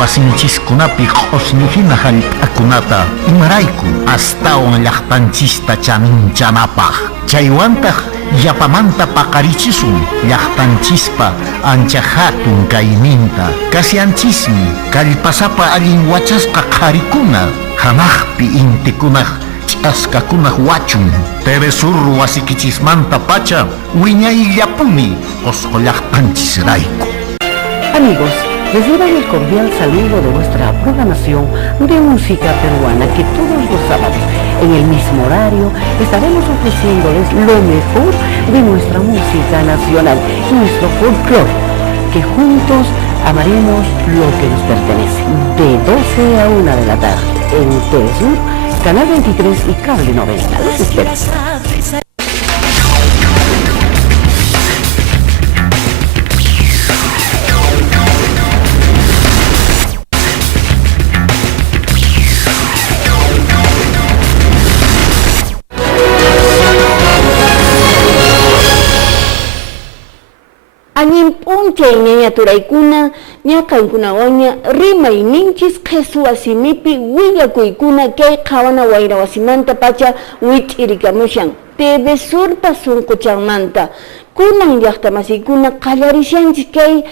wasinchikunapi qhosnihina hallp'akunata imarayku astawan llaqtanchista chaninchanapaq. Chaywantaq yapamanta paqarichisun llaqtanchispa ancha hatun kayninta. Kasyanchismi kallpasapa allin wachasqa qharikuna hanaqpi intikunaq ch'askakunaq wachun. Teresur wasikichismanta pacha wiñayllapuni qosqo llaqtanchisrayku. Amigos, les doy el cordial saludo de nuestra programación de música peruana que todos los sábados en el mismo horario estaremos ofreciéndoles lo mejor de nuestra música nacional, nuestro folclore, que juntos amaremos lo que nos pertenece. De 12 a 1 de la tarde en Telesur, Canal 23 y Cable 90. Los espero. Añin puncha ñaña turaykuna, ñakankunawaña rimayninchis qhisu wasimipi willakuykuna kay qhawana wayra wasimanta pacha wich'irikamushan. TV Surpa sunquchanmanta. Kunan llaqtamasiykuna qallarishanchis kay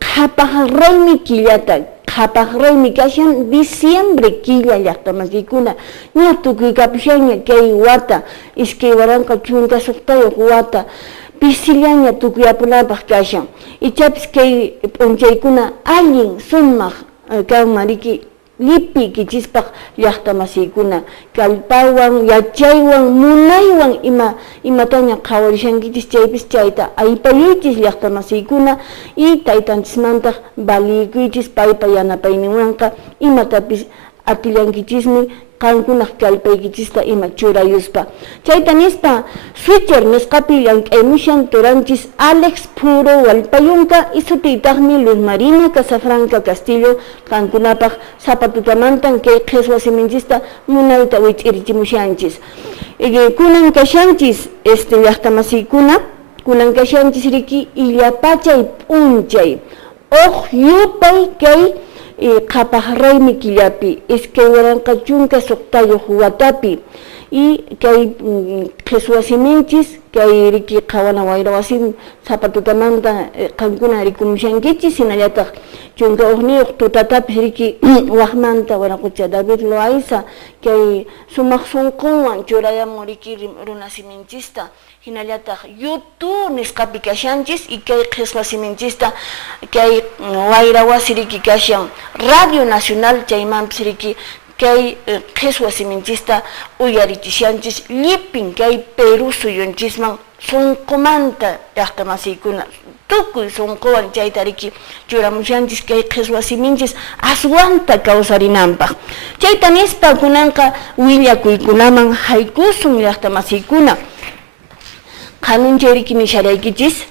qhapaq raymi killata. Qhapaq raymi kashan diciembre killa llaqtamasiykuna. Ña tukuykapushaña kay wata, iskay waranqa chunka suqtayuq wata. Pisillaña tukuyapunapaq kashan. Ichapis kay p'unchaykuna allin sumaq kanmariki lipi kichispaq llaqtamasiykuna kallpawan, yachaywan, munaywan imataña qhawarishankichis chaypis chayta aypayuychis llaqtamasiykuna y taytanchismantaq valiykuchis paypa yanapayninwanqa imatapis atillankichismi qankunaq kallpaykichista ima churayuspa. Chayta nispa switcher nisqapi llank'aymushan turanchis Alex Puro Walpayunqa y sutiytaqmi Luz Marina Casafranca Castillo qankunapaq sapatutamantan kay qhisu wasiminchista munayta wich'irichimushanchis. Kunan kashanchis llaqtamasiykuna, kunan kashanchis riki illapachay p'unchay uq yupay kay qhapaq raymi killapi iskay waranqa chunka suqtayuq watapi y kay qhisu wasiminchis kay riki qhawana wayra wasim sapatutamanta qankuna rikumushankichis hinallataq chunka uqniyuq tutatapis riki waqmanta waraqucha David Loaiza kay sumaq sunqunwan churayamun riki runasiminchista hinallataq YouTube nisqapi kashanchis y kay qhisu wasiminchista kay wayra wasi riki kashan Radio Nacional chaymanpis riki kay qhisu wasiminchista uyarichishanchis llipin kay Perú suyunchisman sunqumanta llaqtamasiykuna tukuy sunquwan chayta riki churamushanchis kay qhisu wasiminchis aswanta kawsarinanpaq. Chayta nispa kunanqa willakuykunaman haykusun llaqtamasiykuna. Qanunchay riki nisharaykichis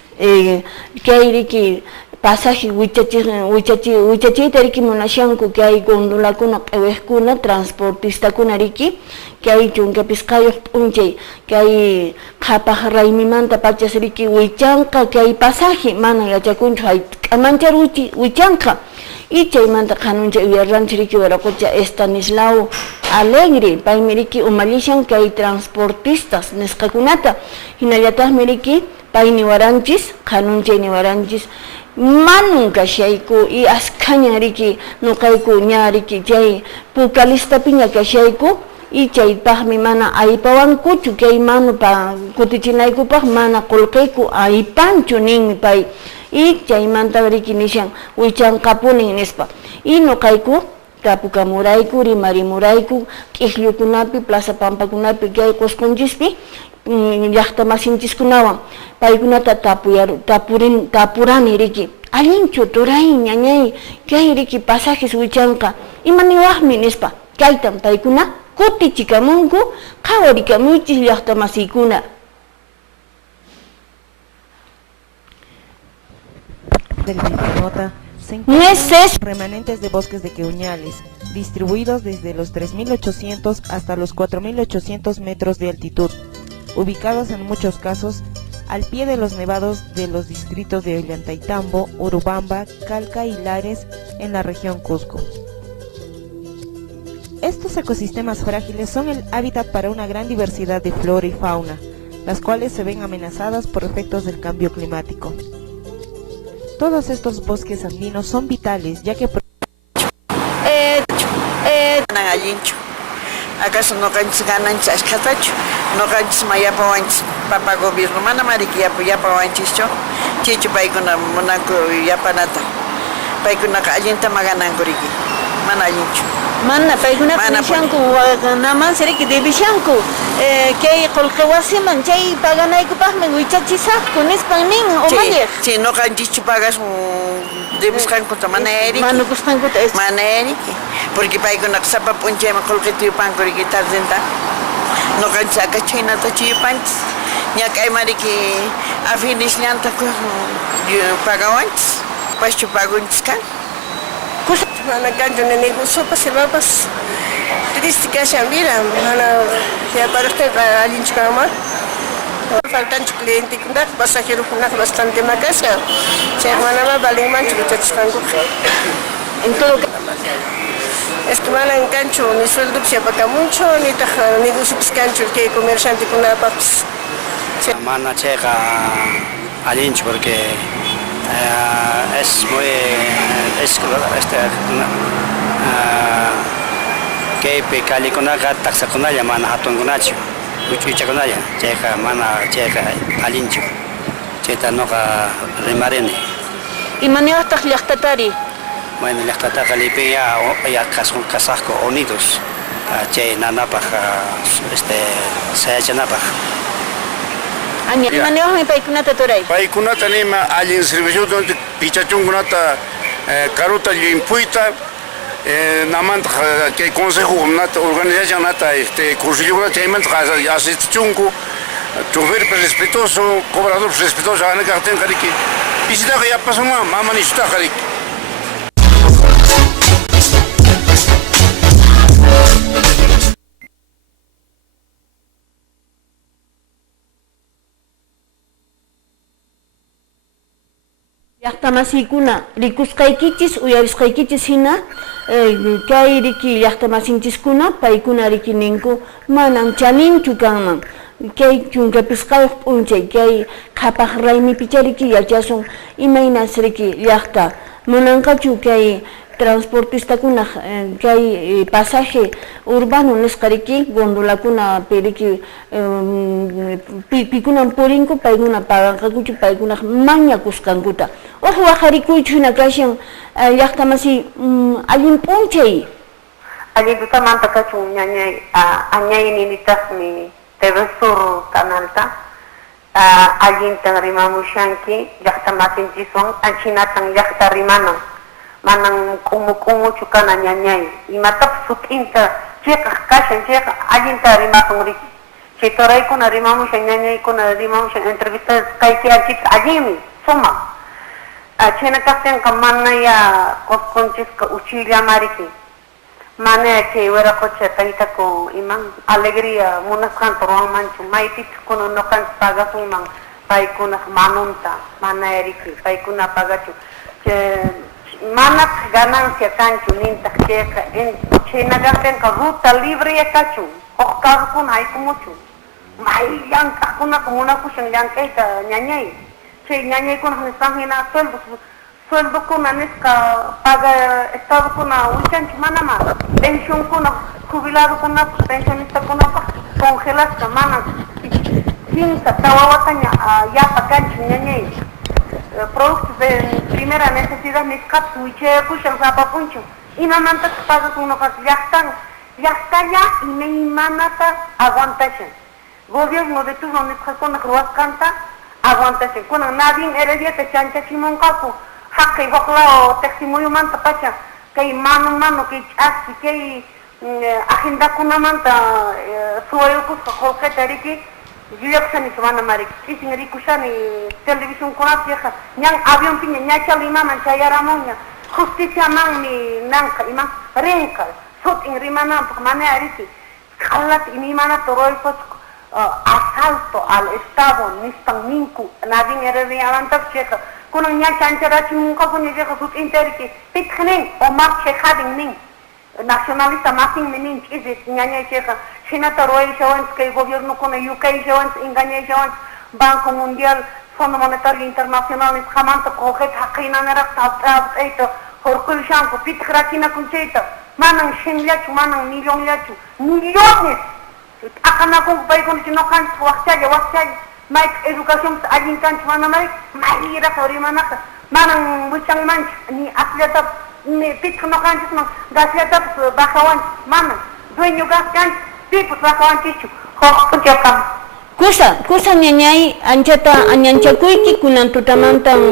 kay riki pasaje wichachiyta riki munashanku kay gondolakuna q'iwiqkuna transportistakuna riki kay chunkapis qayuq p'unchay kay qhapaq raymimanta pachas riki wichanqa kay pasaje mana yachakunchu k'amanchar wichanqa y chaymanta qanunchay uyarranchis riki waraqucha Estanislao Alegre paymi riki umallishan kay transportistas nisqakunata hinallataqmi riki pay niwaranchis qanunchay niwaranchis manun kashayku y askaña riki nuqayku ña riki chay pukallistapiña kashayku y chaypaqmi mana aypawankuchu kay manupa kutichinaykupak mana qullqiyku aypanchu ninmi pay y chaymanta riki nishan wichanqapunin nispa y nuqayku tapukamurayku rimarimurayku q'islluykunapi Plaza Pampakunapi kay qusqunchikpi llaqtamasinchikunawan paykunata tapurani riki allinchu turay ñañay kay riki pasajes wichanqa imaniwaqmi nispa kaytan paykuna kutichikamunku qhawarikamunchis llaqtamasiykuna. Del Vilcanota se encuentran remanentes de bosques de quehuñales, distribuidos desde los 3.800 hasta los 4.800 metros de altitud, ubicados en muchos casos al pie de los nevados de los distritos de Ollantaytambo, Urubamba, Calca y Lares en la región Cusco. Estos ecosistemas frágiles son el hábitat para una gran diversidad de flora y fauna, las cuales se ven amenazadas por efectos del cambio climático. Todos estos bosques andinos son vitales, ya que ¿Acaso no canchis ganan chascatacho? No canchis mayapa wanchis papa gobierno mana mariki yapa wanchischo chichu paikuna monaco yapanata paikuna allinta maganankuriki mana allinchu mana paikuna bishanku naman seriki de bishanku kay qolqewasiman chay paganaykupaqmi wichachisaqku nispan nin umalliq sí no canchichu pagas de buscar con maneri mano buscan con es maneri porque paikuna sapa punche ma qolqetu pankuriki tardenta no cancha cachina tachi panch ñakay mariki afinis ñanta ko pagawanch pachu pagunchkan mana cancho ne negocio pase papas triste que se mira mana ya para usted alguien chama faltan cliente kundak pasajero kunak bastante macasa se mana ma vale mancho que tskango en todo es que mana en cancho ni sueldo se paga mucho ni taja negocio cancho que comerciante con la papas mana checa alinch porque es muy que pecali con la taxa con la mana hatun gunacho uchucha con la checa mana checa alincho cheta no ka remarene y maneo tajliaqtatari bueno liaqtata lipeya ya casasco unidos che nanapa sayachanapa maneo mi paikunata toray paikunata nima alin servicio donde pichachungunata karuta limpuita namant que consejo nata organización nata cursillo chayman asistichunku chofer respetuoso cobrador respetuoso ana carten kariki visita ya pasó mama ni está kariki llaqtamasikuna rikusqaykichis uyarisqaykichis hina kay riki llaqtamasinchiskuna paykuna riki ninku manan chaninchu kanman kay chunkapisqayuq p'unchay kay qhapaq raymipicha riki yachasun imaynas riki llaqta munanqachu kay transportistakuna kay pasaje urbano nisqa riki gondolakuna piriki pikunan purinku paykuna paganqakuchu paykuna mañakusqankuta waqarikuychu hina kashan llaqtamasi allin p'unchay allintutamanta kachun ñañay añayninitaqmi TV Sur canalta allintan rimamushanki llaqtamasinchisuwan achinatan llaqta rimanan manan kumu chukana ñañay imatap sutinta cheka kashan cheka allinta rimasun riki chitoraykuna rimamushan ñañaykuna rimamushan entrevista kayki alchit allimi suma chena kastenka mana ya qosqunchiska uchillamariki mana que hubiera coche taita con iman alegría munaskanto romanchu maipit kuno no kan pagas man paikuna manunta mana eriki paikuna pagachu che mana ganancia canchu ninta checa en chena gaten ka ruta libre ya cachu okar kun hay kumuchu mai yang kuna kumuna kushan yang kaita ñañay che ñañay kun nisangina sueldo kuna niska paga estado kuna unchanchi manama pensión kuna jubilado kuna pensionista kuna congelas mana cinta tawawatanya ya paganchi ñañay productos de primera necesidad niska tuiche kushan zapapuncho imamanta paga kuna kas yastan ya y me imanata aguantachen gobierno de turno niska kuna kruaskanta aguantachen kuna nadie heredia te chancha chimonkaku hakay bakla testimonio manta pacha kay mano kay chasi kay agenda kuna manta suwayo kus ka kolkata riki yuyaksani sumana marik kising rikushani televisión kuna vieja nyang avión pinya nyacha lima manchaya ramonya justicia man ni nanka iman renka sot in rimana mana ariki khalat ini mana toroy pas asalto al Estado, nistan ninku, nadie era de avantar checa. Con un ña chancharachi nunca con ella sus interki, pitkhnen o mar chekadin nin. Nacionalista masin menin chizis ñaña checa. China taroy shawans que el gobierno con el UK shawans engaña shawans Banco Mundial, Fondo Monetario Internacional, es jamanta coget haqina nerak tal eito, horkul shanku pitkhrakina kuncheita. Manang shinlachu, manang millones. Akana kung bay kung sinokan wakchay. May education sa aging kanch manamay, mahirap sa rimanaka. Manang busang manch, ni atletap, ni pitkhnokan sismang, gasletap bakawan, manang. Duenyo gas kanch, piput bakawan chichu. Kuchakam. Kusa ñañay anyanchakuyki kunantutamantan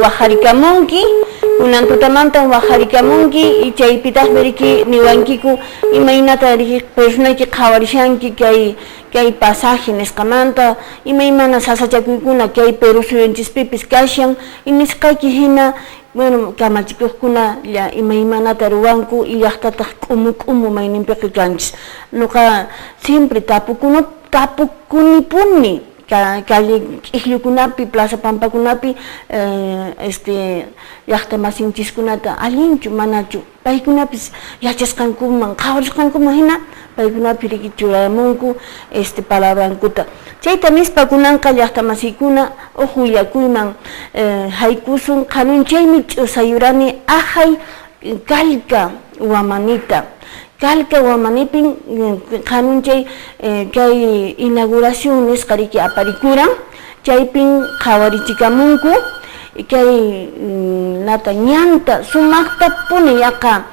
wajarikamunki y chaypitas veriki niwankiku imaynata personayki qhawarishanki kay pasaje nisqamanta imaymana sasachakuykuna kay Perú suyunchispipis kashan inisqayki hina bueno kamachikuqkuna imaymanata ruwanku y llaqtataq k'umu mayninpiqa kanchis nuqa siempre tapukunipuni kali ihllukunapi Plaza Pampakunapi llaqta masinchikkunata allinchu manachu paykunapis yachasqankuman qhawarisqankuman hina paykunapi riki churamunku palabrankuta chayta nispa kunanqa llaqta masiykuna uquyakuyman haykusun qanunchaymi ch'usayurani ahay Calca Wamanipin qanunchay kay inauguración nisqariki aparikuran chaypin qhawarichikamunku kay nata ñanta sumaqta puniyaqa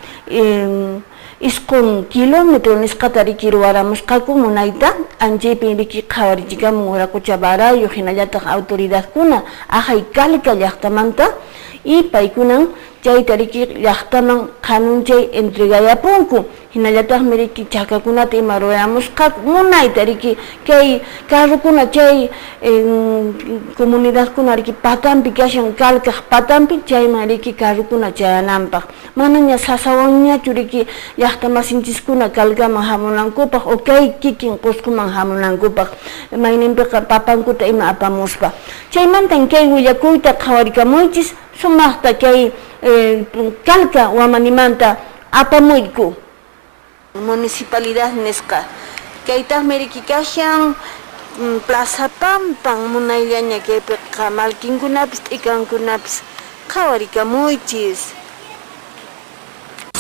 isqun kilómetro nisqata riki ruwaramusqaku munayta anchaypin riki qhawarichikamun Wiraqucha Barayo hinallataq autoridadkuna ahay Calca llaqtamanta y paykunan chayta riki llaqtaman qanunchay entregayapunku hinallataqmi riki chakakunata ima ruramusqaku munayta riki kay carrukuna chay comunidadkuna riki patampi kashan Calcaq patampi chayman riki carrukuna chayananpaq manaña sasawanñachu riki llaqta masinchiskuna Calcaman hamunankupaq o kay kikin qusquman hamunankupaq mayninpiqa papankuta ima apamuspa chaymantan kay willakuyta qhawarikamunchis sumaqta kay Calca Wamanimanta apamuyku municipalidad nisqa kaytaqmi riki kashan Plaza Pampan munayllaña kaypiqa malkinkunapis t'ikankunapis qhawarikamunchis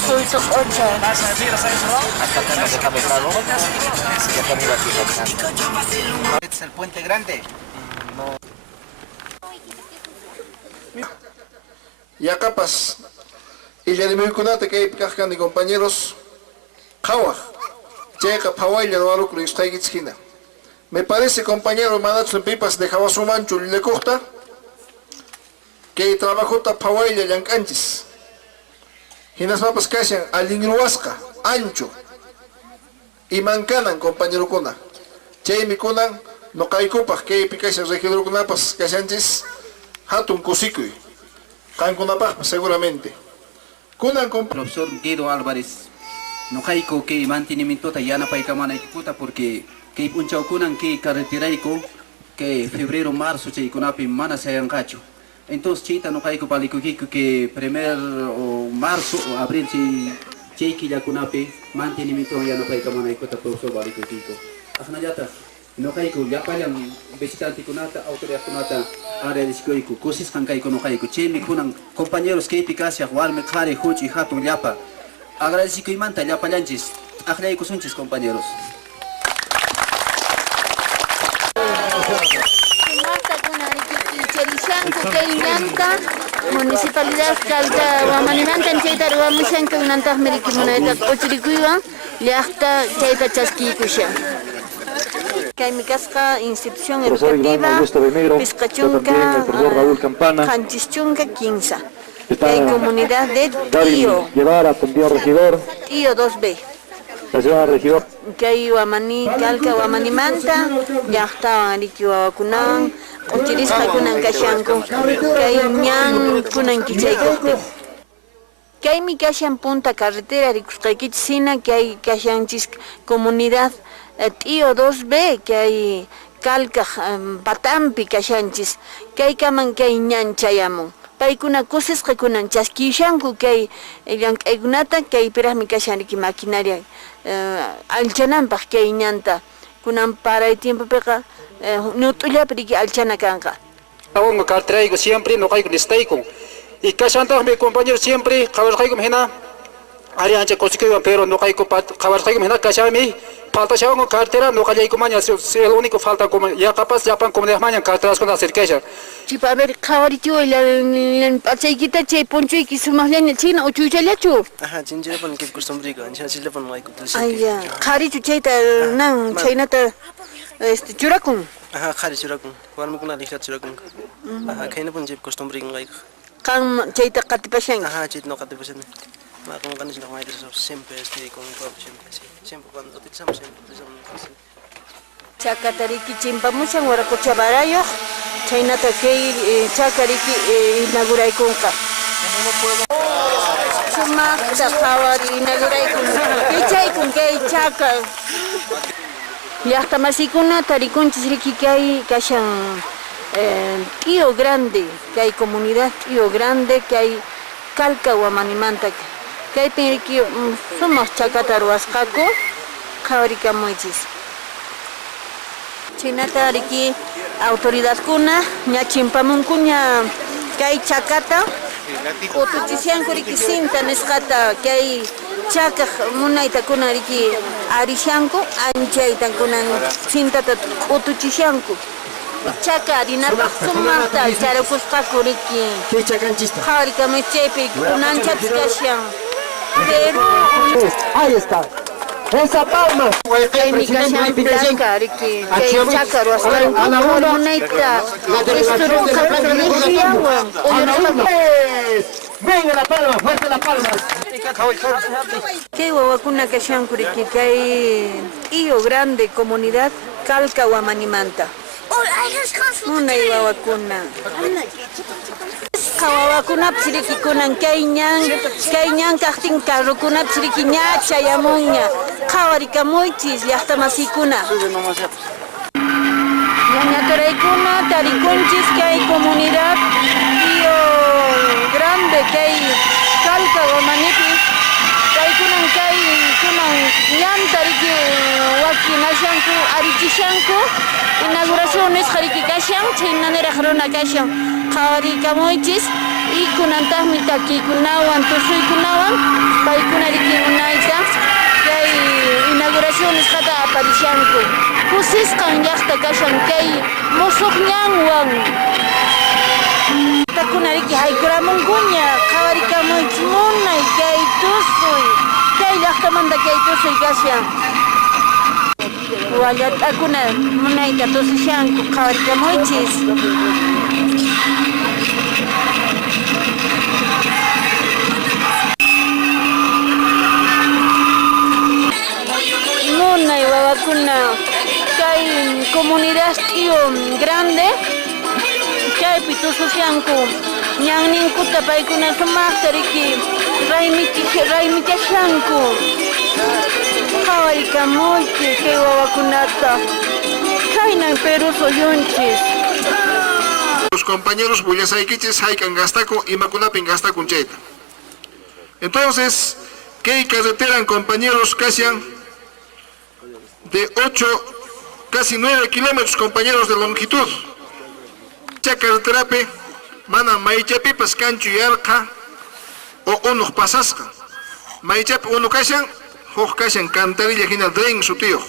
Pulso 8 ¿Es el puente grande? Ya capaz, y ya de mi cunata que hay picajani compañeros, Kawaj, llega Pawaya no alucro y esquina. Me parece, compañero, manatsu en pipas de Jabasumanchu le costa, que trabajó ta Pawaya yancanchis. Y las mapas cashan al ingruasca, ancho, y mancanan, compañero cuna. Che mi cunan, no cae copas que hay picachas regidor cunapas cashanchis, hatun cusicuy. Cancunapaj, seguramente. Kunan con profesor Guido Álvarez, no caico que mantenimiento tayana paikamana equiputa porque que punchao kunan que carreteraiko que febrero marzo chaykunapi mana sayan cacho. Entonces chita no caico palikukiku que primer o marzo o abril chayki yakunapi mantenimiento yana paikamana equiputa profesor balikukiku. Ajnayata no caico ya payan visitante kunata autoridad kunata área de escoico cosis cancaico no caico chemi kunan compañeros que eficacia walme clare huchi hatun llapa agradecico y manta llapa llanchis ajlaico sunchis compañeros municipalidad Calca Wamanimanta chayta ruwamushanka unantaq miriki munayta uchrikuywan llaqta chayta chaskikushan Kay Mikasqa institución educativa Pizcachunca Janchischunca 15 Kay comunidad de Tío Tío 2B Kay Calca Wamanimanta llaqtawan ariki wawakunan uchirisqa kunan kashanku kay ñan kunan kichaykuqku kaymi kashan punta carretera rikusqaykichis hina kay kashanchis comunidad Tío 2B que hay kalka patampi kashanchis kaykaman kay ñanchayamun paykuna kusisqa kunan chaskishanku kay llank'aykunata kaypiraqmi kashanriki maquinaria alchananpaq kay ñanta kunan paray tiempopiqa ñut'ullapi riki alchana kanqa awan carterayku siempre noqayku listayku y kashantajmi compañero siempre qhawarqaykum hina ari ancha kusikuywan pero noqayku qhawarqaykum hina kashami faltashawan cartera noqallaykumaña es el único falta como ya capaz llapan comunidadmaña carteraskuna acerquecha chipa a ver qhawaritiwayla p'achaykita chay punchuyki sumaqllaña china uchuychallachu ajá chinchirapan kay costumbriku ancha chillapan noqayku aya qharichu chayta nan chaynata churakun ajá qhari churakun warmikuna liqta churakun ajá khaynapan chay costumbriku noqayku kan chayta qatipashanki ajá chayta no qatipashani siempre estoy con mi pueblo, siempre cuando utilizamos Chacatariki chimpamushan warakuchabarayo chaynata kay chakariki inauguraykunqa sumaqta qhawari inauguraykunqa pichaykun kay chaka llaqta masiykuna tarikunchis riki kay kashan Tío Grande kay comunidad Tío Grande kay Calca Guamanimanta kaypin riki sumaq chakata ruwasqaku qhawarikamunchis chaynata riki autoridadkuna ña chimpamunkuña kay chakata utuchisyanku riki cinta nisqata kay chakaq munaytakuna riki arishanku anchaytakunan cintata utuchisyanku chaka harinapaq sumaqta charakusqaku riki qhawarikamunchis chaypi kunanchatas kashan pero ahí está. Esa palma. Kay kashan blanca riki kay chaka ruwasqaku munayta esturuqapiwan venga la palma, fuerte la palma. Kay wawakuna kashanku riki kay Tío Grande comunidad Calca Guamanimanta munay wawakuna qhawawakunapas riki kunan kay ñan kaqtin carrukunapas riki ña chayamunña qhawarikamunchis llaqta masiykuna ñañaturaykuna tarikunchis kay comunidad Tío Grande kay Calca Guamanipi paykunan kay kunan ñanta riki wakinashanku arichishanku inauguraciones riki kashan chaynaniraq runa kashan qhawarikamunchis y kunantajmi takiykunawan tusuykunawan paykuna riki munayta kay inauguraciones qata aparishanku kusisqan llaqta kashan kay musuqñanwan takuna riki haykuramunkuña qhawarikamunchis munay kay tusuy kay llaqtamanta kay tusuy kashan wallatakuna munayta tusishanku qhawarikamunchis munay wawakuna kay comunidad Tío Grande kaypi tususyanku ñanninkuta paykuna sumaqta riki raymikashanku qhawarikamunchis kay wawakunata kaynan Perú suyunchis los compañeros bullasaykichis haykan gastaku imakunapin gastakun chayta entonces kay carretera compañeros kashan de 8 casi 9 kilómetros compañeros de longitud cha carreterape mana maychapipas kanchu yarqa o unuq pasasqa maychapi unu kashan huk kashan cantarilla hina dren sutiyoq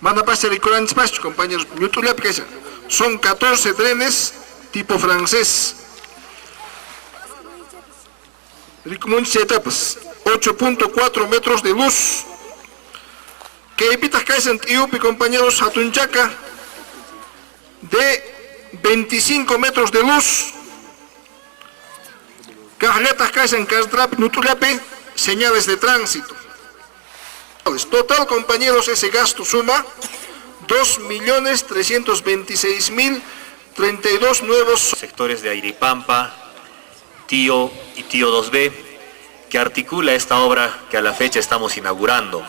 mana pasa rikuranchipaschu compañeros ñut'ullapi kashan son 14 trenes tipo francés rikumunchis chaytapas 8.4 metros de luz kaypitaq kashan t'iyupi compañeros hatunchaca de 25 metros de luz kaqllataq kashan cartrapi ñut'ullapi señales de tránsito total compañeros ese gasto suma 2.326.032 nuevos sectores de Airipampa, Tío y Tío 2B, que articula esta obra que a la fecha estamos inaugurando.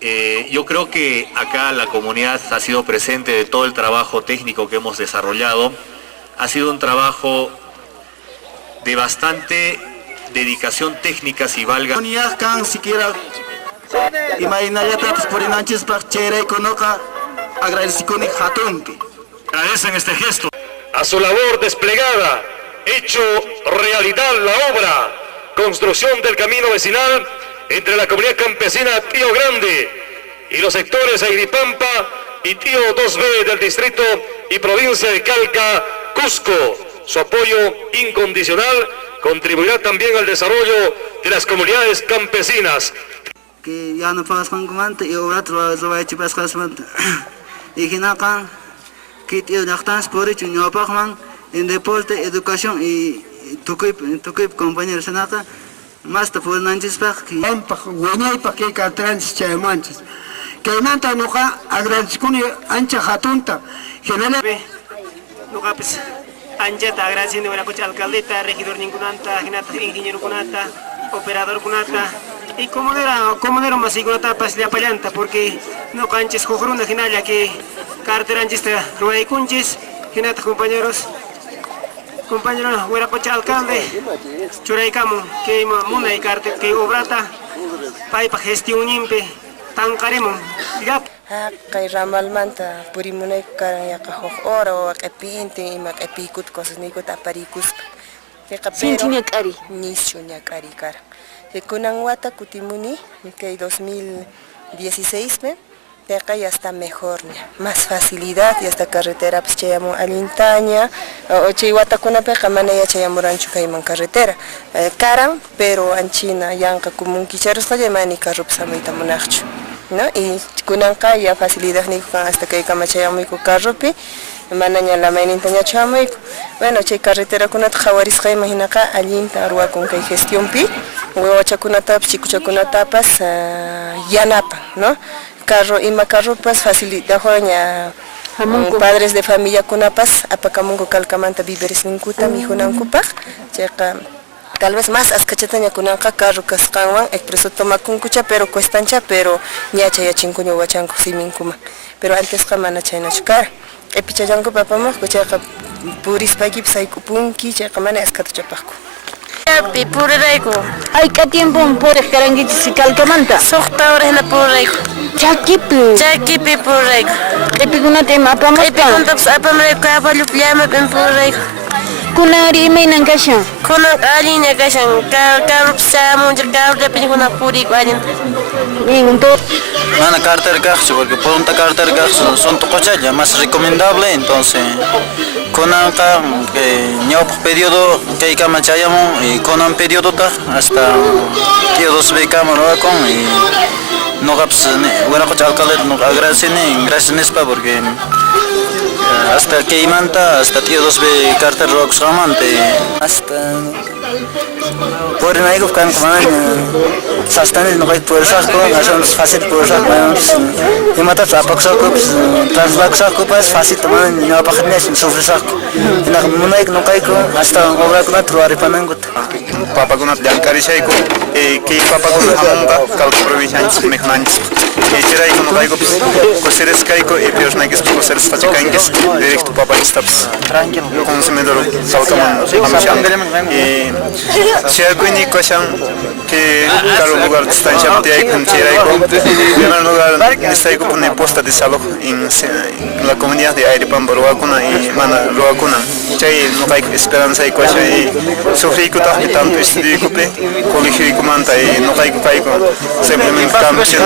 Yo creo que acá la comunidad ha sido presente de todo el trabajo técnico que hemos desarrollado. Ha sido un trabajo de bastante dedicación técnica, si valga. Siquiera Agradecen este gesto. A su labor desplegada, hecho realidad la obra, construcción del camino vecinal entre la comunidad campesina Tío Grande y los sectores Airipampa y Tío 2B del distrito y provincia de Calca, Cusco. Su apoyo incondicional contribuirá también al desarrollo de las comunidades campesinas. Que ya no pagas con comando y ahora trabajo hecho para casmanta. Y que nacan que tío lactans por hecho no pagan en deporte, educación y tu compañero senata más te pueden anticipar que Guanay pa que trans chamanches. Que manta no ha agradezco ancha jatunta. General no capes anjata agradeciendo a la cocha alcaldeta, regidor ningunanta, ingeniero kunata, operador kunata. Y como era más igualata pas la pallanta porque no canches cojruna genalla que cartera anchista ruay kunchis genata compañeros huera cocha alcalde churay kamu que muna y carte que obrata pai pa gestión impe tan caremo ya kay ramal manta puri munay karang ya kahok oro kapinte ima kapikut cosas ni ko taparikus que Sintinya kari nishunya kari kar que kunang wata kutimuni que 2016 ya está mejor, más facilidad, ya está carretera pues chayamo alintaña, o chihuata kuna pe kamana ya chayamo rancho kaiman carretera, karan pero anchina yanka kumun kicharos pa yamani karup samita monarcho, ¿no? Y kunanka ya facilidad ni kan hasta que kama chayamo iku karupi, mananya la mainintaña chamo iku, bueno chay carretera kuna tjawaris ka imaginaka alinta arwa con kay gestión pi, huevacha kuna tap chikucha kuna tapas yanapa, ¿no? Carro pues facilita joña padres de familia kunapas apacamungo calcamanta víveres ninkuta mi junankupa checa tal vez más ascachataña kunanka carro cascanwan expreso toma kunkucha pero cuestancha pero ñacha ya chinkuño huachanku siminkuma pero antes kamana chayna chukar epichayanku papamos kuchaqa puris paki psaykupunki checa mana ascatuchapaqku Pipurreko. Ay, ¿qué tiempo por escaranguichi si calcamanta? Sokta horas la purreko. Chakipi purreko. Epiguna tema apamo. Epiguna apamreko apalu llama purreko. Kunari mainan kashan. Kunan alinya kashan. Karupsamu karupsa piguna puriko alin. Mana carter cacho porque por un carter cacho son tocochalla más recomendable entonces con un periodo que cama chayamo y con un periodo hasta que 2B cámara con y no gaps buena cocha alcalde no gracias porque hasta que imanta hasta tío 2B carter rocks ramante hasta por ahí con sastanes no hay por esas cosas son fácil por esas cosas y mata trapaxo transvaxo pues fácil tomar no pagarne sin sufrir no hay hasta obra con otro ripanangut papa con jankari shaiko que papa con hamanga cal provincias mejnantes y tirai con no hay coseres caiko y pios naikes coseres fachikanges directo papa steps consumidor salcaman y Chiacuini Cochan, que cada lugar de estancia de con Chiraico, en primer lugar está con posta de salud en la comunidad de Airipampa, Ruacuna y Mana Ruacuna. Chay no hay esperanza y cocha y sufrí que tanto estudio cope, colegio y comanda y no hay caico, simplemente cambio y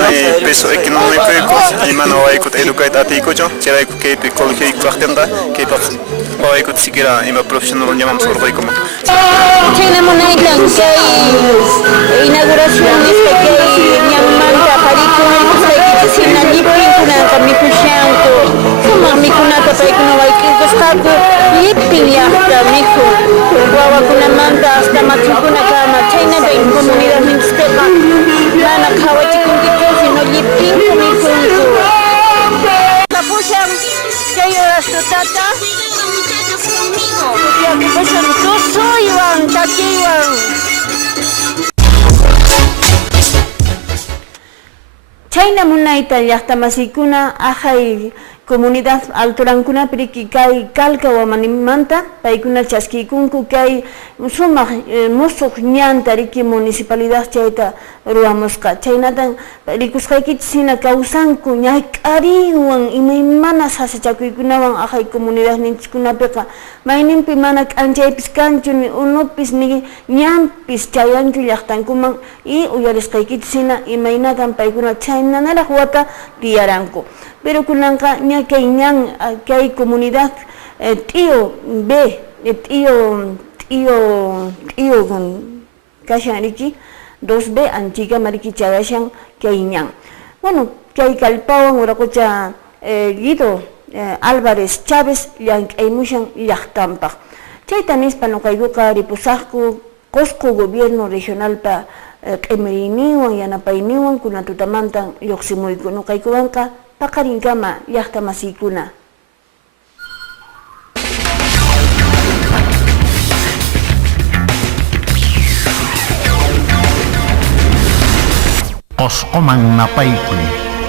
peso económico y mano hay que educar a ti cocho, Chiraico que colegio y cuartenta, que hay que seguir a una profesional llamamos por hoy como. Inauguración que Ñamanta Pariko Sina Lipin kami kushanko Kuma mikunata paikuno waikikostaku Lipin yahta miku Wawa kuna manta hasta matukuna kama Chayna da in comunidad minstepa Nana kawachikundito sino Lipin kumikunku Tapushan Kayo rastotata Tapushan tuso iwan takiwan Chayna munayta llaqtamasikuna ajay comunidad alturankunapiri piriki kay kalka wamanimanta paykuna chaskikunku kay sumaq musuq ñanta riki municipalidad chayta ruwamusqa chaynatan rikusqaykichis hina kawsanku ñayk'ariwan imaymana sasachakuykunawan ajay comunidad ninchikunapiqa mayninpi mana k'anchaypis kanchu ni unupis ni ñanpis chayanchu llaqtankuman y uyarisqaykichis hina imaynatan paykuna chaynanaraq wata tiyaranku. Pero kunanka ña kay ñan kay comunidad tío B tío kashan riki 2B anchiga mariki chayashan kay ñan. Bueno, kay kalpawan urakucha Guido Álvarez Chávez llank'aymushan llaqtanpaq. Chayta nispa nuqaykuqa ripusaqku Cusco gobierno regionalpa q'imiriyniwan yanapayniwan kunatutamantan lluqsimuyku nuqaykuwanqa paqarinkama llaqtamasikuna. Qosqoman napaykuy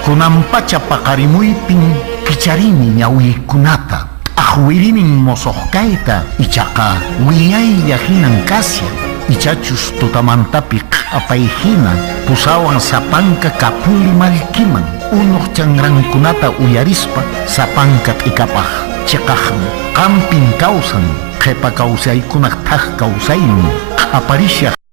kunampacha paqarimuypin kicharini ñawiykunata ahwirinin mosoqkayta ichaqa wiñaylla hinan kasya ichachus tutamantapi q'apayhina pusawan sapanka kapuli malkiman unuq chanrankunata uyarispa sapanka t'ikapaq chiqaqmi qampin kawsan qhipa kawsaykunaq thaq kawsaymi q'aparishaq